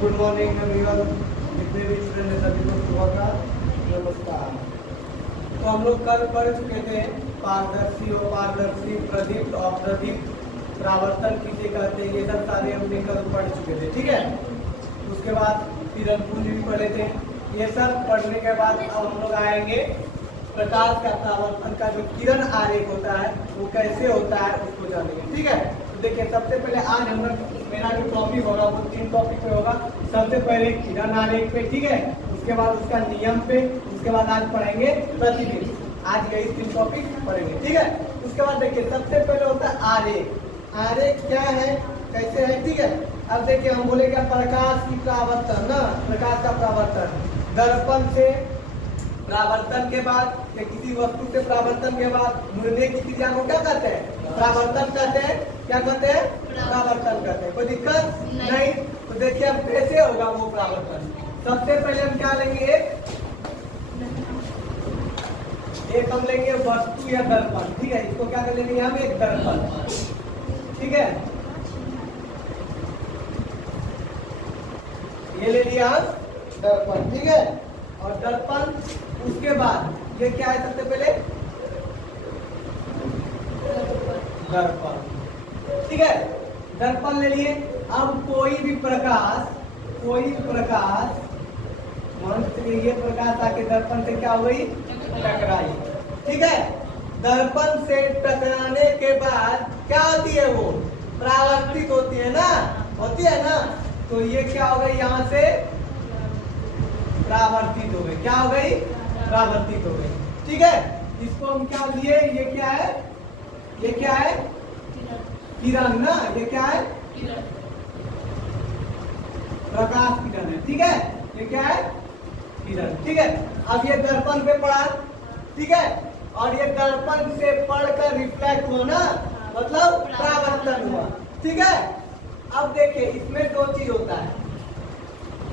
Good morning everyone, जितने भी student हैं सभी को सुबह का नमस्कार। तो हम लोग कल पढ़ चुके थे पारदर्शी, अपारदर्शी, प्रदीप्त, अप्रदीप्त, परावर्तन किसे कहते हैं, ये सब सारे हमने कल पढ़ चुके थे। ठीक है, उसके बाद किरणपुंज भी पढ़े थे। ये सब पढ़ने के बाद अब हम लोग आएंगे प्रकाश का परावर्तन का जो किरण आरेख होता है वो कैसे होता है उसको जानेंगे। ठीक है, तो देखिए सबसे पहले आज हम मेरा जो टॉपिक होगा वो 3 टॉपिक पे होगा। सबसे पहले किरण आरेख पे, ठीक है, उसके बाद उसका नियम पे, उसके बाद आज पढ़ेंगे प्रतिबिंब। आज यही 3 टॉपिक पढ़ेंगे। ठीक है, उसके बाद देखिए सबसे पहले होता है आरेख। आरेख क्या है, कैसे है, ठीक है। अब देखिए हम बोलेंगे प्रकाश की परावर्तन ना, प्रकाश का परावर्तन दर्पण से परावर्तन के बाद या किसी वस्तु से परावर्तन के बाद मुड़ने की क्रिया को क्या कहते हैं, परावर्तन कहते हैं। क्या कहते हैं, परावर्तन कहते हैं। कोई दिक्कत नहीं। तो देखिए अब कैसे होगा वो परावर्तन। सबसे पहले हम क्या लेंगे, एक हम लेंगे वस्तु या दर्पण। ठीक है, इसको क्या कर लेंगे हम, एक दर्पण। ठीक है, ये ले लिया हम दर्पण। ठीक है, और दर्पण उसके बाद ये क्या है, सबसे पहले दर्पण। ठीक है, दर्पण ले लिए। अब कोई भी प्रकाश ये प्रकाश आके दर्पण से क्या हो गई, टकराई। ठीक है, दर्पण से टकराने के बाद क्या होती है, वो परावर्तित होती है ना, होती है ना। तो ये क्या हो गई, यहाँ से परावर्तित हो गई। क्या हो गई, परावर्तित हो गई। ठीक है, इसको हम क्या लिए, ये क्या है, ये क्या है, किरण ना, ये क्या है, प्रकाश किरण है। ठीक है, ये क्या है, किरण। ठीक है, अब ये दर्पण पे पड़ा। ठीक है, और ये दर्पण से पढ़कर रिफ्लेक्ट हुआ ना, मतलब परावर्तन हुआ। ठीक है, अब देखिए इसमें 2 चीज होता है।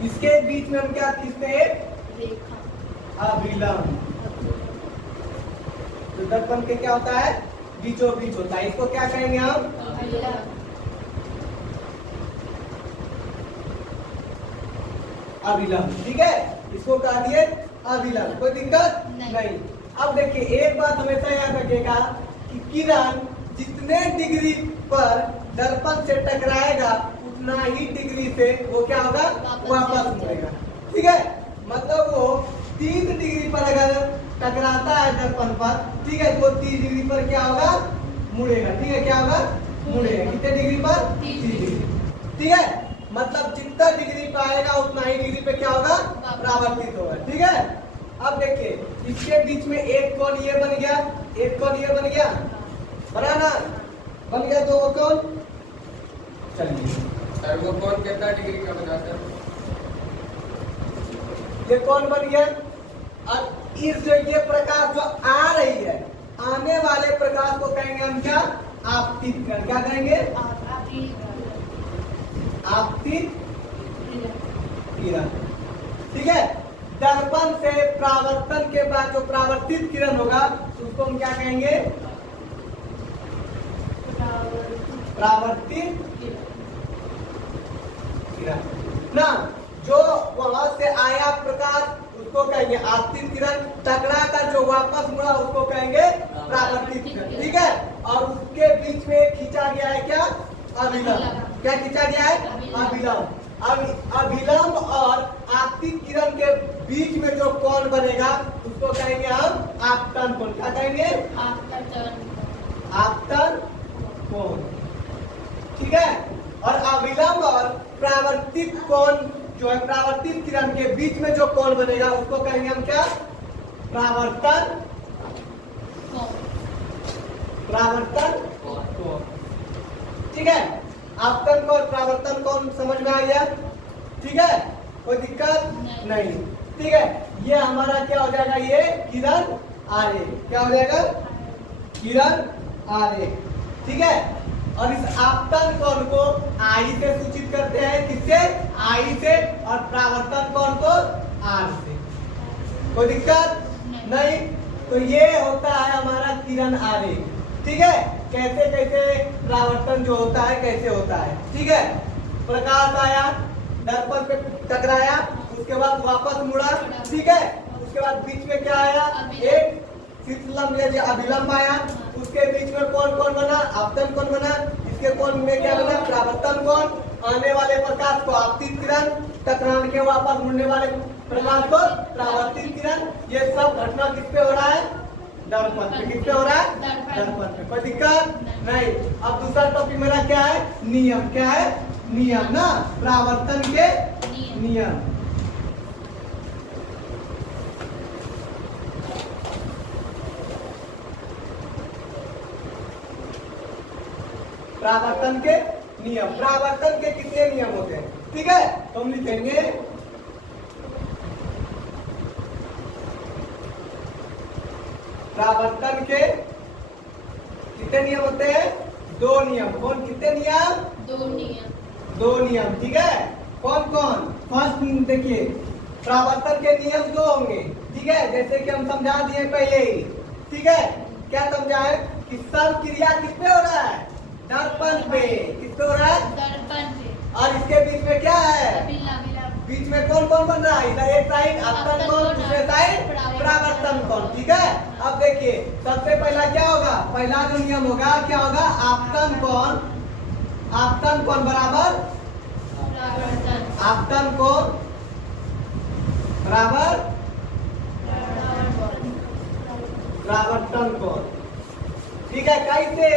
इसके बीच में हम क्या खींचते हैं, अभिलंब। तो दर्पण के क्या होता है, बीचों बीच होता है। इसको क्या कहेंगे हम, अभिलंब। ठीक है, इसको कहा दिए अभिलंब। कोई दिक्कत नहीं। अब देखिए एक बात हमेशा याद रखिएगा कि किरण जितने डिग्री पर दर्पण से टकराएगा उतना ही डिग्री से वो क्या होगा, वापस मुड़ेगा। ठीक है, मतलब वो 30 डिग्री पर अगर टकराता है दर्पण पर, ठीक है, तो 30 डिग्री पर क्या होगा, मुड़ेगा। ठीक है, क्या होगा, मुड़ेगा। कितने डिग्री पर, 30 डिग्री। ठीक है, मतलब जितना डिग्री पर आएगा उतना ही डिग्री पे क्या होगा, परावर्तित होगा। ठीक है, अब देखिए इसके बीच में एक कोण ये बन गया, एक कोण ये बन गया, बना ना, बन गया। तो वो कोण, चलिए सर वो कोण कितना डिग्री का बना सर, ये कोण बन गया। अब इस जो ये प्रकाश जो आ रही है, आने वाले प्रकाश को कहेंगे हम क्या, आपतित किरण। क्या कहेंगे, आपतित किरण। ठीक है, दर्पण से परावर्तन के बाद जो परावर्तित किरण होगा उसको हम क्या कहेंगे, परावर्तित किरण ना। जो वहां से आया प्रकाश उसको कहेंगे आपतित किरण। टकरा कर जो वापस मुड़ा उसको कहेंगे परावर्तित किरण। ठीक है, और उसके बीच में खींचा गया है क्या, अभिलंब। क्या खींचा गया है, अभिलंब। अब अभिलंब और आपतित किरण के बीच में जो कोण बनेगा उसको कहेंगे हम आपतन कोण। क्या कहेंगे, आपतन कोण। ठीक है, और अभिलंब और परावर्तित कोण जो है, परावर्तित किरण के बीच में जो कोण बनेगा उसको कहेंगे हम क्या, परावर्तन कोण। ठीक है, आपतन कोण, परावर्तन कोण समझ में आ गया। ठीक है, कोई दिक्कत नहीं। ठीक है, ये हमारा क्या हो जाएगा, ये किरण आरेख। क्या हो जाएगा, किरण आरेख। ठीक है, और इस आपतन कोण को आई से सूचित करते हैं, किससे, आई से, और परावर्तन कोण को आर से। कोई दिक्कत नहीं। तो ये होता है हमारा किरण आरेख। ठीक है, कैसे कैसे परावर्तन जो होता है कैसे होता है। ठीक है, प्रकाश आया, दर्पण पे टकराया, उसके बाद वापस मुड़ा, ठीक है। उसके बाद बीच में क्या आया, एक शीतलम या अभिलंब आया, उसके बीच में कौन कौन बना, आपतन कोण बना, इसके कोण में क्या बना, परावर्तन कोण, आने वाले प्रकाश को आपतित किरण, टकराने के वापस मुड़ने वाले प्रकाश को परावर्तित किरण। ये सब घटना किस पे हो रहा है, दर्पण पे। किस पे हो रहा है, दर्पण पे। कोई दिक्कत नहीं। अब दूसरा टॉपिक मेरा क्या है, नियम। क्या है, नियम ना, परावर्तन के नियम। परावर्तन के नियम। परावर्तन के कितने नियम होते हैं, ठीक है, तो हम लिखेंगे परावर्तन के कितने नियम होते हैं, दो नियम। कौन, कितने नियम, दो नियम। दो नियम, ठीक है। कौन कौन, फर्स्ट देखिए, परावर्तन के नियम दो होंगे, ठीक है, जैसे कि हम समझा दिए पहले ही, ठीक है। क्या समझाए कि सब क्रिया किस पे हो रहा है, दर्पण पे। किस पे हो रहा है, दर्पण पे। और इसके बीच में क्या है, अभिलंब। बीच में कौन कौन बन रहा है, इधर एक साइड आपतन कोण, दूसरे साइड परावर्तन कोण, ठीक है। अब देखिए सबसे पहला क्या होगा, पहला जो नियम होगा क्या होगा, आपतन कोण, आपतन कोण बराबर परावर्तन। आपतन कोण बराबर परावर्तन कोण, ठीक है। कैसे,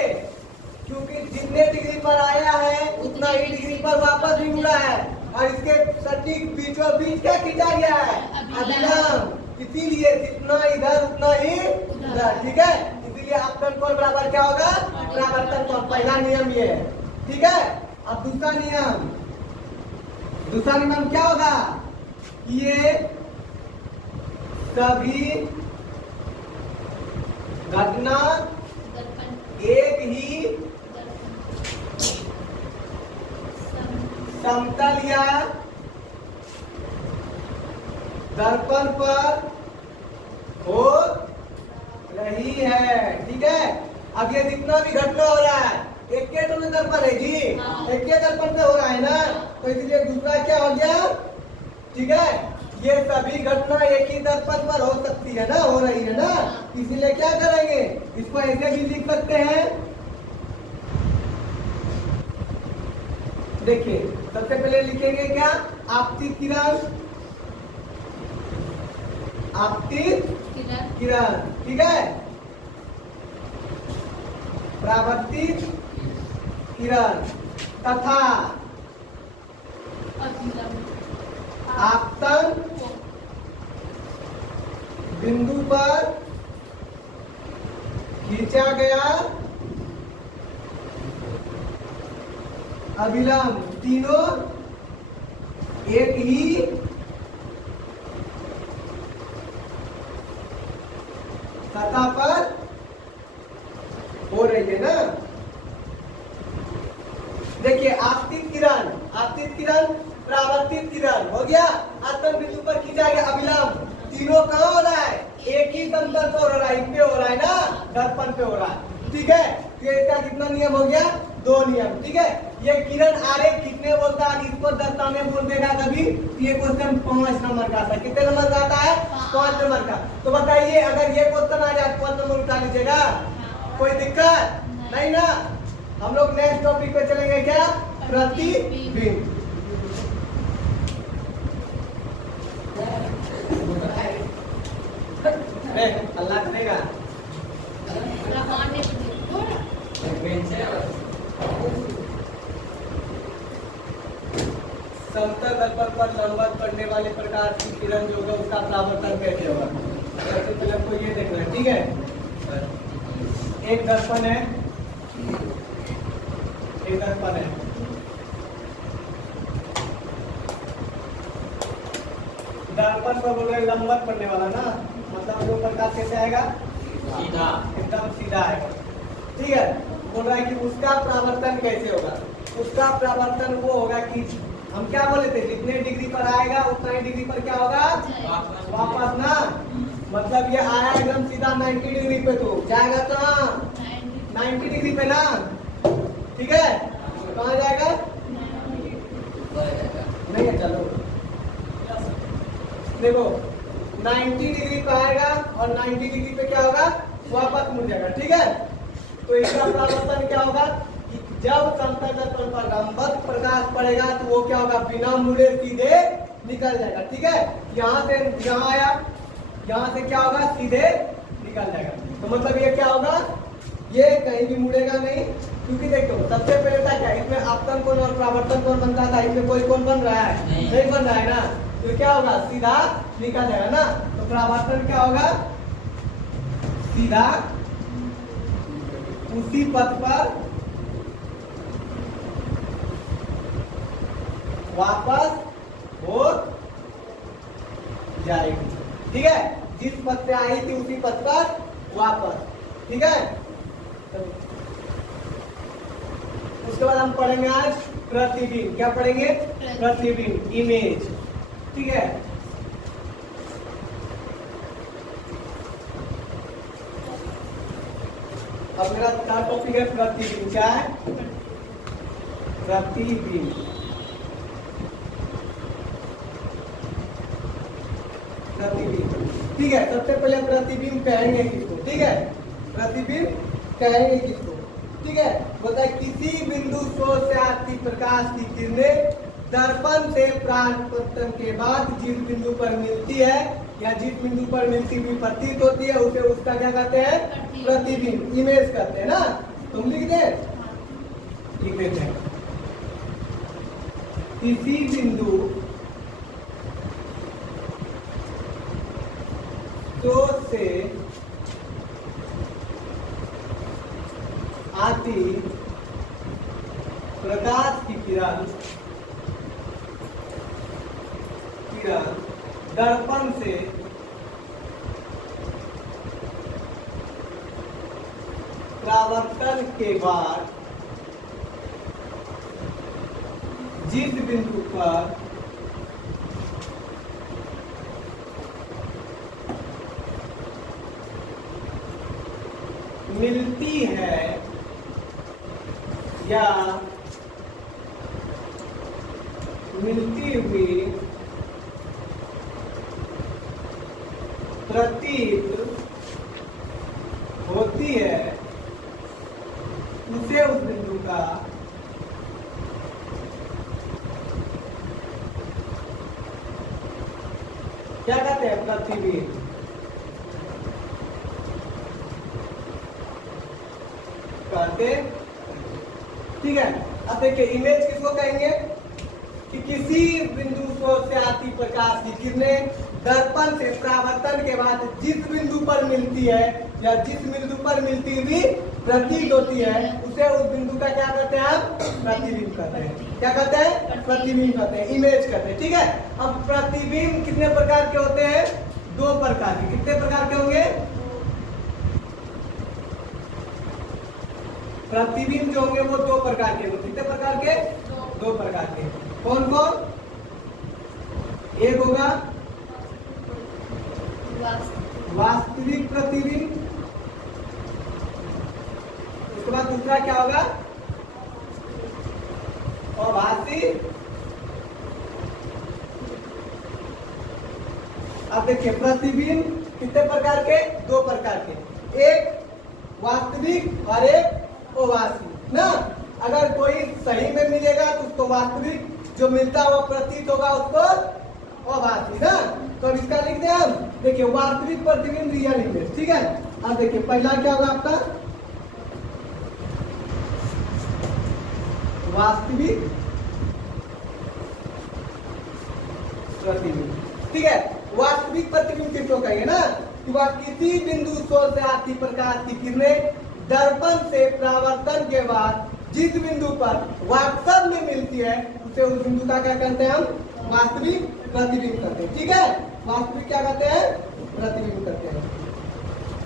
क्योंकि जितने डिग्री पर आया है उतना ही डिग्री पर वापस भी मुड़ा है, और इसके सटीक बीचों बीच क्या खींचा गया है, अभिलंब। इसीलिए जितना इधर उतना ही उधर, ठीक है। इसीलिए आपतन कोण बराबर क्या होगा, परावर्तन कोण। पहला नियम ये है, ठीक है। अब दूसरा नियम, दूसरा नियम क्या होगा, ये सभी घटना दर्पण। एक ही समतल या दर्पण पर हो रही है, ठीक है। अब ये जितना भी घटना हो रहा है एक के तो दर्पण है जी, एक के दर्पण पे हो रहा है ना, तो इसलिए दूसरा क्या हो गया, ठीक है। ये सभी घटना एक ही दर्पण पर हो सकती है ना, हो रही है ना, इसीलिए क्या करेंगे, इसको ऐसे भी लिख सकते हैं। देखिए सबसे पहले लिखेंगे क्या, आपतित किरण, आपतित किरण, ठीक है, परावर्तित किरण तथा अभिलंब। आपतन बिंदु पर खींचा गया अभिलंब, तीनों एक ही सतह पर हो रही है ना। देखिए आपतित किरण, आपतित किरण, परावर्तित किरण हो गया, आपतन बिंदु पर खींचा गया अभिलंब, तीनों कहाँ हो रहा है, एक ही समतल पर हो रहा है, इस पे हो रहा है ना, दर्पण पे हो रहा है, ठीक है। तो इसका कितना नियम हो गया, दो नियम, ठीक है। ये किरण आरेख कितने बोलता है, इसको दर्शाने बोल देगा कभी, ये क्वेश्चन 5 नंबर का था। कितने नंबर का आता है, 5 नंबर का। तो बताइए अगर ये क्वेश्चन आ जाए 5 नंबर उठा लीजिएगा, कोई दिक्कत नहीं ना। हम लोग नेक्स्ट टॉपिक पे चलेंगे, क्या, प्रतिबिंब। अल्लाह करेगा। समतल दर्पण पर लंबवत पड़ने वाले प्रकार की किरण जो होगा उसका परावर्तन कैसे होगा, सबसे पहले आपको ये देखना है, ठीक है। एक दर्पण है, एक दर्पण है, दर्पण पर बोल रहे लंबवत पड़ने वाला ना, मतलब वो प्रकाश कैसे आएगा, सीधा, एकदम सीधा आएगा, ठीक है। बोल रहा है कि उसका परावर्तन कैसे होगा, उसका परावर्तन वो होगा कि हम क्या बोले थे, जितने डिग्री पर आएगा उतना ही डिग्री पर क्या होगा, वापस ना, मतलब ये आया एकदम सीधा 90 डिग्री पे, तो जाएगा कहाँ, 90 डिग्री पे ना, ठीक है। कहाँ जाएगा, नहीं नहीं चलो देखो 90 डिग्री पे आएगा और 90 डिग्री पे क्या होगा वापस मुड़ जाएगा। ठीक है, तो इसका परावर्तन क्या होगा कि जब समतल दर्पण पर लंबवत प्रकाश पड़ेगा तो वो क्या होगा बिना मुड़े सीधे निकल जाएगा। ठीक है, यहाँ से यहाँ आया, यहाँ से क्या होगा सीधे निकल जाएगा। तो मतलब ये क्या होगा, ये कहीं भी मुड़ेगा नहीं, क्योंकि देखो सबसे पहले था क्या इसमें आपतन कोण और परावर्तन कोण बनता था, इसमें कोई कोण बन रहा है नहीं बन रहा है ना, तो क्या होगा सीधा निकल जाएगा ना। तो परावर्तन क्या होगा, सीधा उसी पथ पर वापस हो जाएगी। ठीक है, जिस पथ से आई थी उसी पथ पर वापस। ठीक है, उसके बाद हम पढ़ेंगे आज प्रतिबिंब। क्या पढ़ेंगे, प्रतिबिंब, इमेज। ठीक है, अब मेरा थर्ड टॉपिक है प्रतिबिंब। क्या है, प्रतिबिंब। प्रतिबिंब, ठीक है, सबसे पहले प्रतिबिंब कहेंगे किसको। ठीक है, प्रतिबिंब कहेंगे किसको। ठीक है, बताए किसी बिंदु स्रोत से आती प्रकाश की किरणें दर्पण से परावर्तन के बाद जिस बिंदु पर मिलती है या जिस बिंदु पर मिलती हुई प्रतीत होती है उसे उसका क्या कहते हैं, प्रतिबिंब, इमेज कहते हैं ना। तुम लिख दे, लिख देते हैं किसी बिंदु स्रोत से आती प्रकाश की किरण दर्पण से परावर्तन के बाद जिस बिंदु पर मिलती है या मिलती हुई प्रतीत होती है उसे उस बिंदु का क्या कहते हैं, प्रतिबिंब कहते। ठीक है, अब देखिए इमेज किसको कहेंगे कि किसी बिंदु स्रोत से आती प्रकाश की किरणें दर्पण से परावर्तन के बाद जिस बिंदु पर मिलती है या जिस बिंदु पर मिलती हुई प्रतीत होती है उसे उस बिंदु का क्या कहते हैं, हम प्रतिबिंब कहते हैं। क्या कहते हैं, प्रतिबिंब कहते हैं, इमेज कहते हैं। ठीक है, अब प्रतिबिंब कितने प्रकार के होते हैं, दो प्रकार के। कितने प्रकार के होंगे, प्रतिबिंब जो होंगे वो दो प्रकार के। कितने प्रकार के, दो प्रकार के। कौन कौन, एक होगा वास्तविक प्रतिबिंब, उसके बाद दूसरा क्या होगा, आभासी। अब देखिए प्रतिबिंब कितने प्रकार के, दो प्रकार के, एक वास्तविक और एक आभासी ना। अगर कोई सही में मिलेगा तो उसको वास्तविक, जो मिलता है वो प्रतीत होगा उसको आभासी ना। तो इसका लिख दे हम, देखिए वास्तविक प्रतिबिंब, रियल इमेज। ठीक है, अब देखिए पहला क्या होगा आपका वास्तविक प्रतिबिंब। ठीक है, वास्तविक प्रतिबिंब किसको कहेंगे ना, कि वह किसी बिंदु स्रोत से आती प्रकाश की किरणें दर्पण से परावर्तन के बाद जिस बिंदु पर वास्तव में मिलती है उसे उस बिंदु का क्या कहते हैं, हम वास्तविक प्रतिबिंब करते हैं। ठीक है, वास्तविक क्या कहते हैं, प्रतिबिंब करते हैं।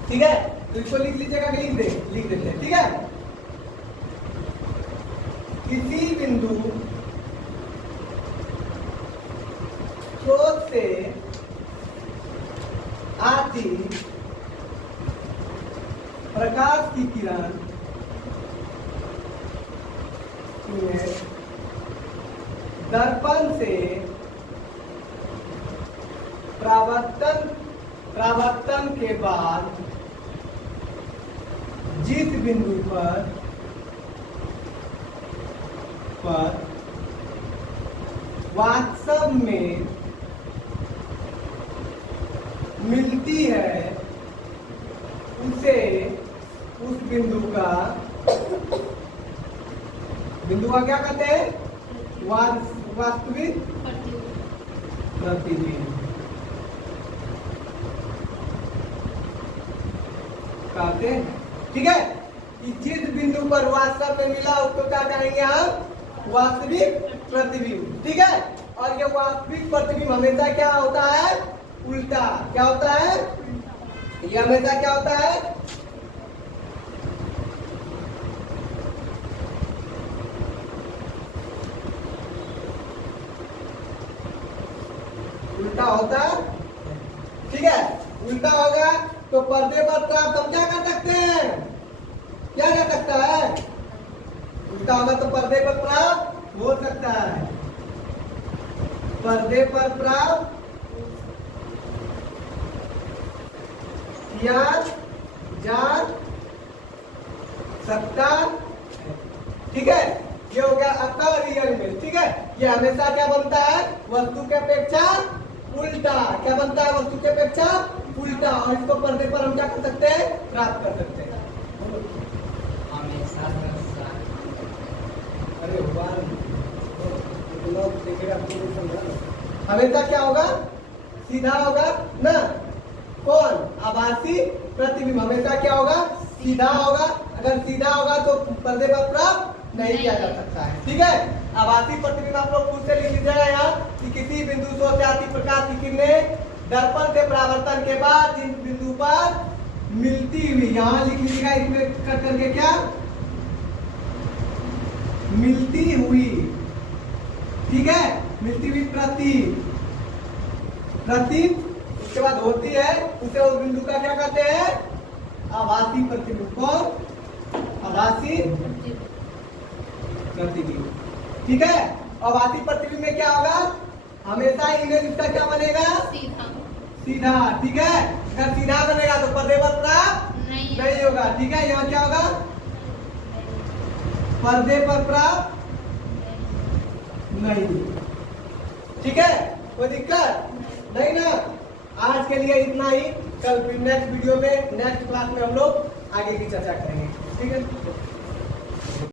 ठीक है, तो इसको लिख लीजिएगा, लिख देते हैं। ठीक है, किसी बिंदु स्रोत से आती प्रकाश की किरण दर्पण से परावर्तन के बाद जिस बिंदु पर वास्तव में मिलती है उसे उस बिंदु का क्या कहते हैं? वास्तविक प्रतिबिंब कहते हैं। ठीक है, कि जिस बिंदु पर वास्तव में मिला उसको क्या कहेंगे हम? वास्तविक प्रतिबिंब। ठीक है, और ये वास्तविक प्रतिबिंब हमेशा क्या होता है? उल्टा। क्या होता है? ये हमेशा क्या होता है? उल्टा होता है। ठीक है, उल्टा होगा तो पर्दे पर प्राप्त हम क्या कर सकते हैं? क्या कर सकता है? उल्टा होगा तो पर्दे पर प्राप्त हो सकता है। पर्दे पर प्राप्त किया जा सकता है। ठीक है, ये हो गया अकल रियल में। ठीक है, ये हमेशा क्या बनता है? वस्तु के अपेक्षा उल्टा। क्या बनता है? वस्तु के अपेक्षा उल्टा। और इसको पर्दे पर हम क्या कर सकते हैं? प्राप्त कर सकते हैं। अरे हमेशा क्या होगा? सीधा होगा ना। कौन? आभासी प्रतिबिंब हमेशा क्या होगा? सीधा होगा। अगर सीधा होगा तो पर्दे पर प्राप्त नहीं किया जा सकता है। ठीक है, आभासी प्रतिबिंब आप लोग खुद से लिख लीजिएगा यहाँ कि किसी बिंदु से आती प्रकाश की किरणें दर्पण से परावर्तन के बाद जिन बिंदु पर मिलती हुई, यहाँ लिख लीजिएगा इसमें कर करके क्या? मिलती हुई। ठीक है, मिलती हुई प्रति उसके बाद होती है, उसे उस बिंदु का क्या कहते हैं? आभासी प्रतिबिंब। कौन? आभासी प्रतिबिंब। ठीक है, आभासी प्रतिबिंब में क्या होगा? हमेशा इमेज इसका क्या बनेगा? सीधा। ठीक है, अगर सीधा बनेगा तो पर्दे पर प्राप्त नहीं होगा। ठीक है, यहाँ क्या होगा? पर्दे पर प्राप्त नहीं। ठीक है, कोई दिक्कत नहीं ना। आज के लिए इतना ही। कल नेक्स्ट वीडियो में, नेक्स्ट क्लास में हम लोग आगे की चर्चा करेंगे। ठीक है।